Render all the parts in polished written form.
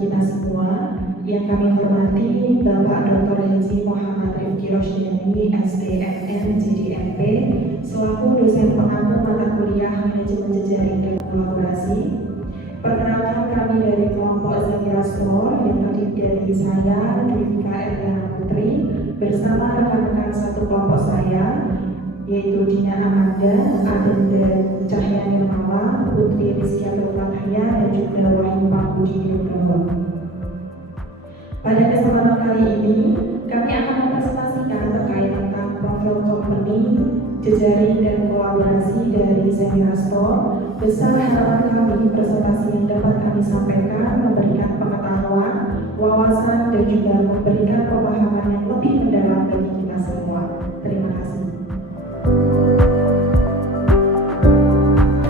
kita semua. Yang kami hormati Bapak Dr. Haji Muhammad Rifki Roshdani, SDMN, JDMP, selaku dosen pengampu mata kuliah Manajemen Jejaring dan Kolaborasi. Perkenalkan, kami dari kelompok Zakira Store yang terdiri dari saya, Dwika Erlana Putri, bersama rekan-rekan satu kelompok saya, yaitu Dina Amanda, Adenda Cahya Nirmala, Putri Rizkia Berfatahya, dan juga Wahyu Pambudi Nugroho. Pada kesempatan kali ini, kami akan mempresentasikan terkait tentang profil company, jejaring dan kolaborasi dari Zakira Store. Besar harapan kami presentasi yang dapat kami sampaikan memberikan pengetahuan, wawasan, dan juga memberikan pemahaman yang lebih mendalam bagi kita semua. Terima kasih.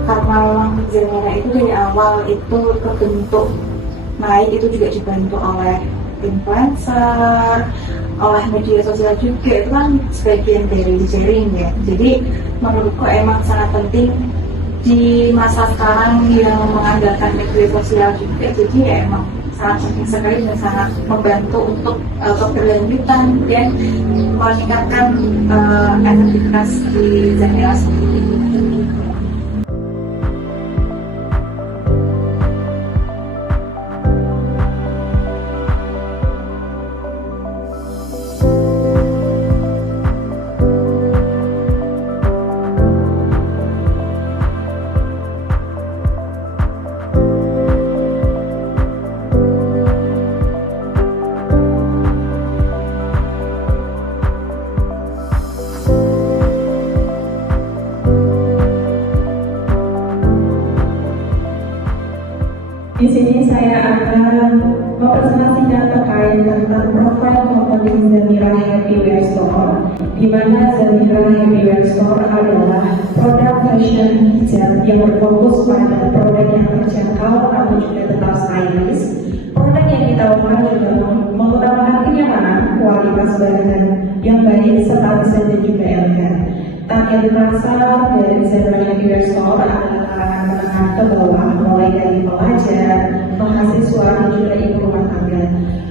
Karena memang Zakira itu dari awal itu terbentuk naik, itu juga dibantu oleh influencer, oleh media sosial juga, itu kan sebagian dari jejaring ya. Jadi menurutku emang sangat penting di masa sekarang yang mengandalkan media sosial juga. Jadi ya emang sangat penting sekali dan sangat membantu untuk keberlanjutan dan meningkatkan efektivitas di Zakira sendiri. Di sini saya akan mempresentasikan terkait tentang profil company Zakira Happyware Store, di mana Zakira Happyware Store adalah produk fashion hijab yang berfokus pada produk yang terjangkau namun juga tetap stylish. Produk yang kita lakukan juga mengutamakan kenyamanan, kualitas bahan yang baik, serta desain dan juga elegan. Target pasar dari Zakira Happyware Store adalah kalangan menengah ke bawah, mulai dari pelajar, mahasiswa, dan juga ibu rumah tangga.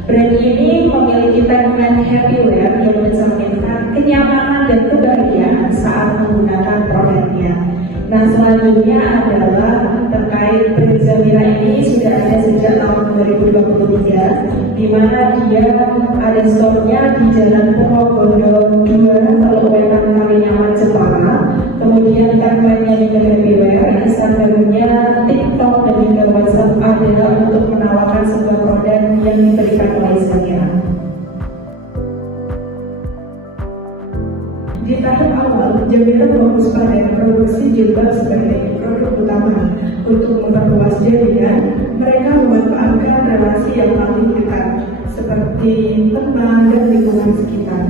Brand ini memiliki tagline Happyware yang mencerminkan kenyamanan dan kebahagiaan saat menggunakan produknya. Nah, selanjutnya adalah terkait brand Zakira ini sudah ada sejak tahun 2023, di mana dia ada store-nya di Jalan Purwobondo 2, Wetan Kalinyaman, Jepara. Kemudian tagline-nya juga Happyware, Instagram-nya, TikTok, dan juga WhatsApp adalah untuk menawarkan sebuah produk yang diberikan oleh Zakira. Di tahap awal, Zakira fokus pada produksi jilbab sebagai produk utama. Untuk memperluas jaringan, mereka memanfaatkan relasi yang paling dekat, seperti teman dan lingkungan sekitar.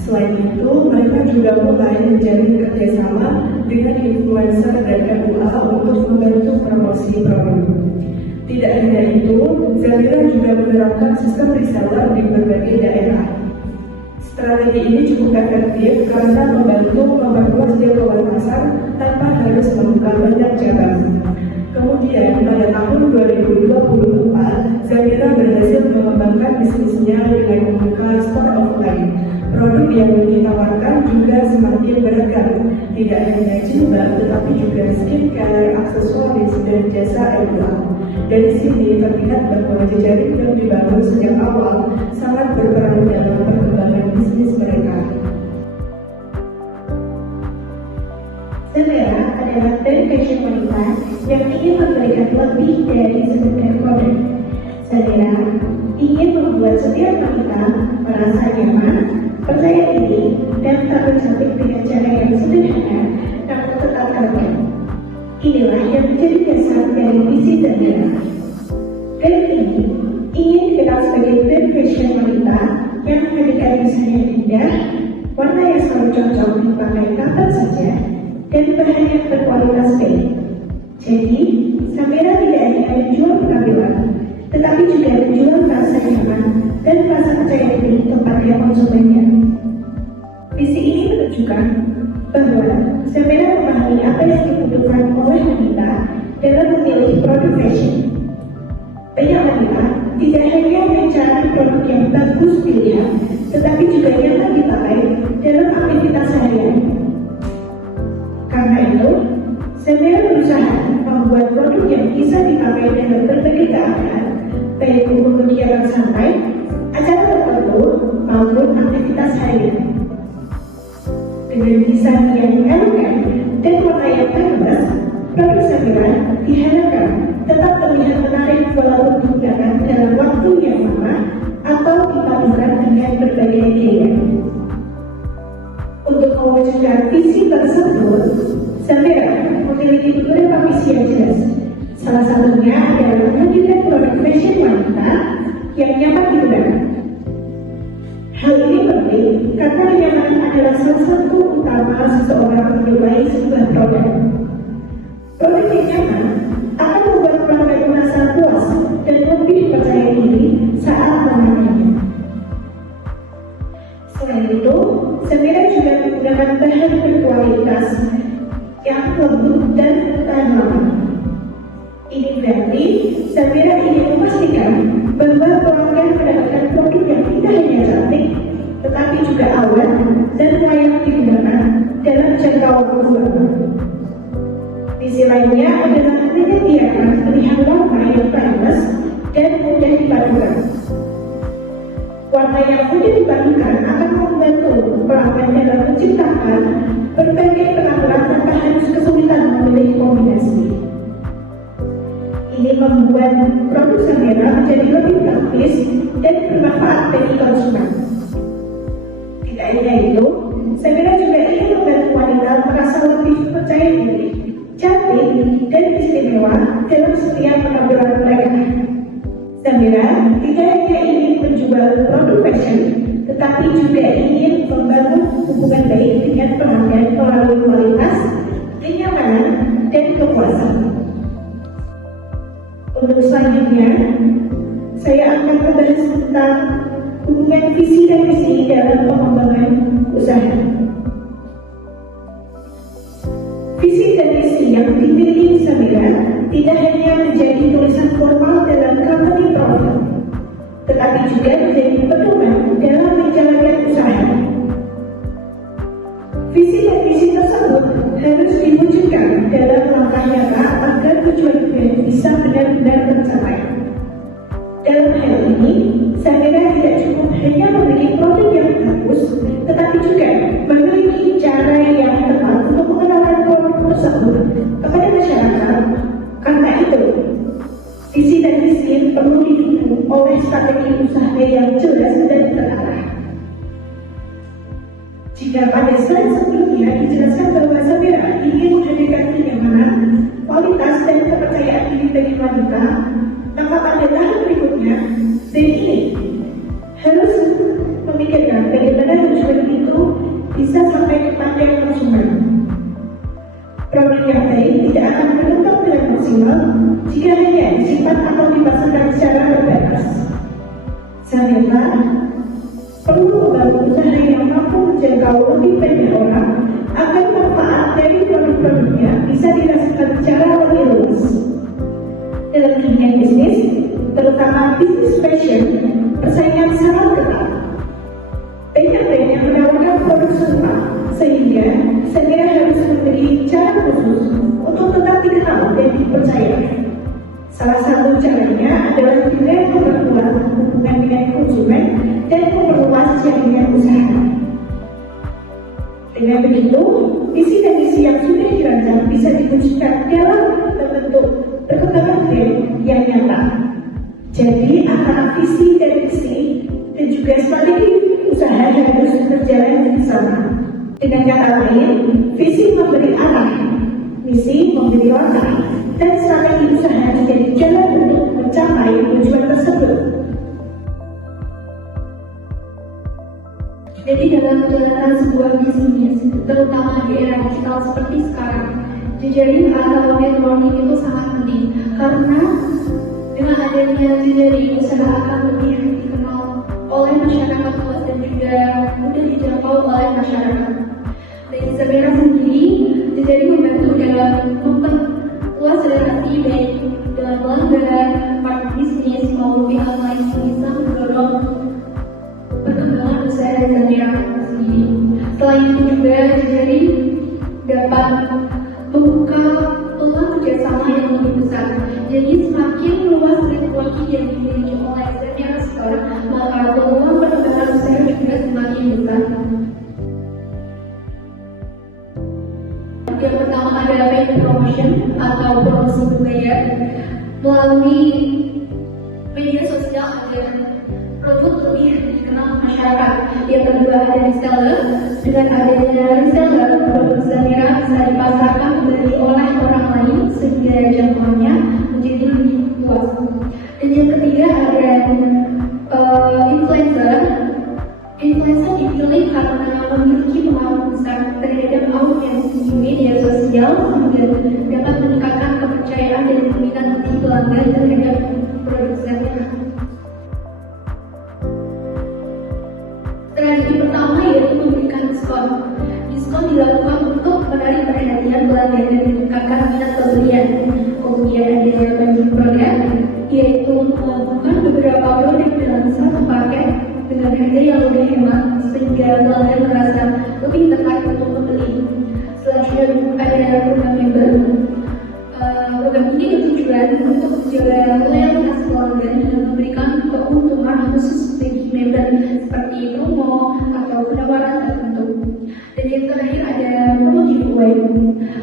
Selain itu, mereka juga mulai menjalin kerjasama dengan influencer dan MUA untuk membantu promosi produk. Tidak hanya itu, Zakira juga menerapkan sistem reseller di berbagai daerah. Strategi ini cukup efektif karena membantu memperluas jangkauan pasar tanpa harus membuka banyak cabang. Kemudian pada tahun 2024, Zakira berhasil mengembangkan bisnisnya dengan membuka store offline. Produk yang ditawarkan juga semakin beragam, tidak hanya jilbab tetapi juga skincare, aksesoris, dan jasa MUA. Dari sini terlihat bahwa jejaring yang dibangun sejak awal sangat berperan dalam perkembangan bisnis mereka. Zakira adalah brand fashion wanita yang ingin memberikan lebih dari sekedar produk. Zakira ingin membuat setiap wanita merasa nyaman, percaya diri, dan tampil cantik dengan cara yang sederhana namun tetap elegan. Inilah yang menjadi dasar dari visi Zakira. Brand ini ingin dikenal sebagai brand fashion wanita yang menghadirkan desain yang indah, warna yang selalu cocok dipakai kapan saja, dan bahan yang berkualitas baik. Jadi, Zakira tidak hanya menjual penampilan, tetapi juga menjual rasa nyaman dan rasa percaya diri kepada konsumennya. Visi ini menunjukkan bahwa Zakira memahami apa yang dibutuhkan oleh wanita dalam memilih produk fashion. Banyak wanita tidak santai, acara tertentu, maupun aktivitas harian. Dengan desain yang elegan dan warna yang bebas, produk Samira diharapkan tetap terlihat menarik walaupun digunakan dalam waktu yang lama atau dipadukan dengan berbagai gaya. Untuk mewujudkan visi tersebut, Samira memiliki beberapa misi yang jelas. Salah satunya adalah menghadirkan produk fashion wanita yang nyaman digunakan. Hal ini penting karena kenyamanan adalah salah satu utama seseorang menyukai sebuah produk. Produk yang nyaman akan membuat pelanggan merasa puas dan lebih percaya diri saat memakainya. Selain itu, Samira juga menggunakan bahan berkualitas yang lembut dan tahan lama. Ini berarti Samira ingin memastikan bahwa pelanggan mendapatkan produk yang tidak hanya cantik, tetapi juga awet dan layak digunakan dalam jangka waktu lama. Misi lainnya adalah menyediakan pilihan warna yang timeless dan mudah dipadukan. Warna yang mudah dipadukan akan membantu pelanggan dalam menciptakan berbagai penampilan tanpa harus kesulitan memilih kombinasi. Ini membuat produk Samira menjadi lebih praktis dan bermanfaat bagi konsumen. Tidak hanya itu, Samira juga ingin membantu wanita merasa lebih percaya diri, cantik, dan istimewa dalam setiap penampilan mereka. Samira tidak hanya ingin menjual produk fashion, tetapi juga ingin membangun hubungan baik dengan pelanggan melalui kualitas, kenyamanan, dan kepuasan. Untuk selanjutnya, saya akan membahas tentang hubungan visi dan misi dalam pengembangan usaha. Visi dan misi yang dimiliki Samira tidak hanya menjadi tulisan formal dalam company profile, tetapi juga menjadi pedoman dalam menjalankan usaha. Visi dan misi tersebut harus diwujudkan dalam langkah nyata agar tujuan brand bisa benar-benar tercapai. Dalam hal ini, Samira tidak cukup hanya memiliki produk yang bagus, tetapi juga memiliki cara yang tepat untuk mengenalkan produk tersebut kepada masyarakat. Karena itu, visi dan misi perlu didukung oleh strategi usaha yang jelas dan terarah. Jika pada slide sebelumnya dijelaskan bahwa Samira ingin menghadirkan kenyamanan, kualitas, dan kepercayaan diri bagi wanita, maka pada tahap berikutnya, brand ini harus memikirkan bagaimana tujuan itu bisa sampai kepada konsumen. Produk yang baik tidak akan berkembang dengan maksimal jika hanya disimpan atau dipasarkan secara terbatas. Samira perlu membangun usaha yang mampu menjangkau lebih banyak orang agar manfaat dari produk-produknya bisa dirasakan secara lebih luas. Dalam dunia bisnis, terutama bisnis fashion, persaingan sangat ketat. Banyak brand yang menawarkan produk serupa, sehingga Samira harus memberi cara khusus untuk tetap dikenal dan dipercaya. Salah satu caranya adalah dengan memperkuat hubungan dengan konsumen dan memperluas jaringan usaha. Dengan begitu, visi dan misi yang sudah dirancang bisa diwujudkan dalam bentuk perkembangan brand yang nyata. Jadi, antara visi dan misi dan juga strategi usaha harus berjalan bersama. Dengan kata lain, visi memberi arah, misi memberi langkah, dan strategi usaha menjadi jalan untuk mencapai tujuan tersebut. Jadi dalam menjalankan sebuah bisnis, terutama di era digital seperti sekarang, jejaring atau networking itu sangat penting karena dengan adanya jejaring usaha akan lebih dikenal oleh masyarakat luas dan juga mudah dijangkau oleh masyarakat. Dari Samira sendiri, jejaring membantu dalam memperluas relasi baik dengan pelanggan, partner bisnis maupun pihak lain yang bisa mendorong perkembangan usaha Samira sendiri. Selain itu juga jejaring dapat membuka peluang kerjasama yang lebih besar. Jadi semakin luas networking yang dimiliki oleh Samira besar, maka peluang perkembangan usaha juga semakin besar. Yang pertama adalah paid promotion atau promosi berbayar. Melalui media sosial agar produk lebih dikenal masyarakat. Yang kedua ada reseller. Dengan adanya reseller, produk Zamira bisa dipasarkan kembali oleh orang lain sehingga jangkauannya menjadi lebih luas. Dan yang ketiga ada influencer. Influencer dipilih karena memiliki pengaruh besar terhadap audiens di media sosial sehingga dapat meningkatkan kepercayaan dan minat si pelanggan terhadap produk Zamira. Strategi pertama yaitu memberikan diskon. Diskon dilakukan untuk menarik perhatian pelanggan dan meningkatkan minat pembelian. Kemudian ada bundling produk, yaitu melakukan beberapa produk dalam satu paket dengan harga yang lebih hemat sehingga pelanggan merasa lebih tertarik untuk membeli. Selanjutnya ada program member. Program ini bertujuan untuk menjaga loyalitas pelanggan dan memberikan keuntungan khusus bagi member seperti promo atau penawaran tertentu. Dan yang terakhir ada promo giveaway.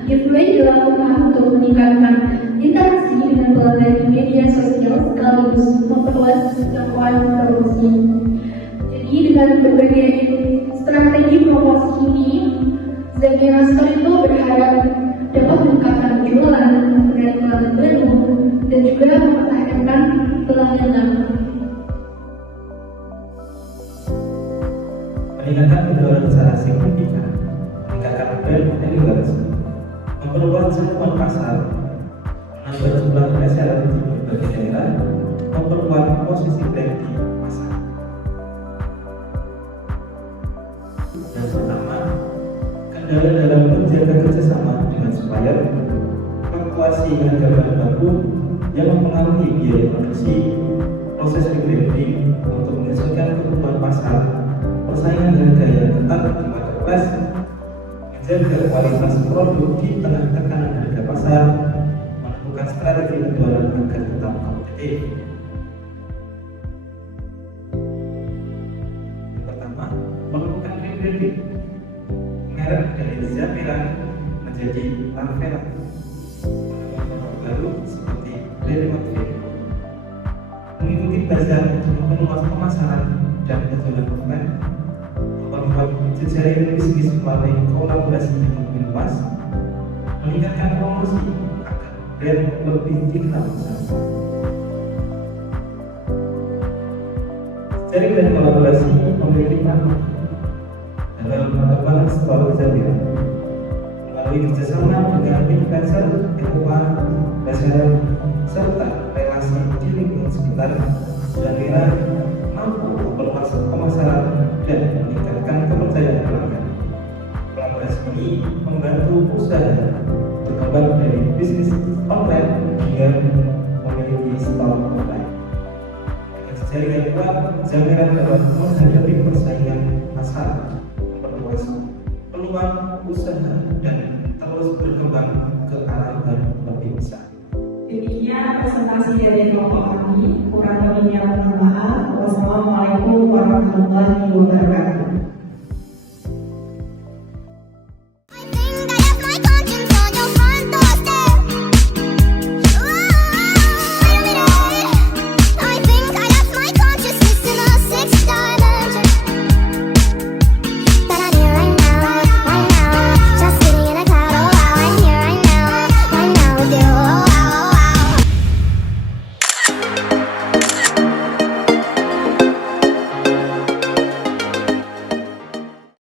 Giveaway dilakukan untuk meningkatkan interaksi dengan pelanggan di media sosial sekaligus memperluas jangkauan promosi. Jadi dengan berbagai strategi promosi ini, Zamira Store itu berharap dapat meningkatkan penjualan dari pelanggan baru dan juga mempertahankan pelanggan lama. Meningkatkan penjualan secara signifikan, meningkatkan brand valuasi, memperluas jangkauan pasar, menambah jumlah reseller di berbagai daerah, memperkuat posisi brand di pasar. Yang pertama, kendala dalam menjaga kerjasama dengan supplier, fluktuasi harga bahan baku yang mempengaruhi biaya produksi, proses rebranding untuk menyesuaikan kebutuhan pasar, persaingan harga yang ketat di marketplace, menjaga kualitas produk di tengah tekanan harga pasar, menentukan strategi penjualan agar tetap kompetitif. Yang pertama, melakukan rebranding. Merek dari Zamira menjadi Larvera. Produk baru seperti Lelewat Video. Mengikuti bazar untuk memperluas pemasaran dan penjualan offline, memperkuat jejaring bisnis melalui kolaborasi yang lebih luas, meningkatkan promosi agar brand lebih dikenal bersama. Jejaring dan kolaborasi memiliki peran dalam pengembangan produk Zamira melalui kerjasama dengan influencer, equal, reseller, serta relasi di lingkungan sekitar. Zamira mampu memperluas pemasaran dan meningkatkan kepercayaan pelanggan. Kolaborasi ini membantu usaha berkembang dari bisnis online hingga memiliki store online. Dengan jejaring yang kuat, Zamira dapat menghadapi persaingan pasar, memperluas peluang usaha dan terus berkembang ke arah yang lebih besar. Demikian presentasi dari kelompok kami. Kurang lebihnya mohon maaf. Wassalamualaikum warahmatullahi wabarakatuh.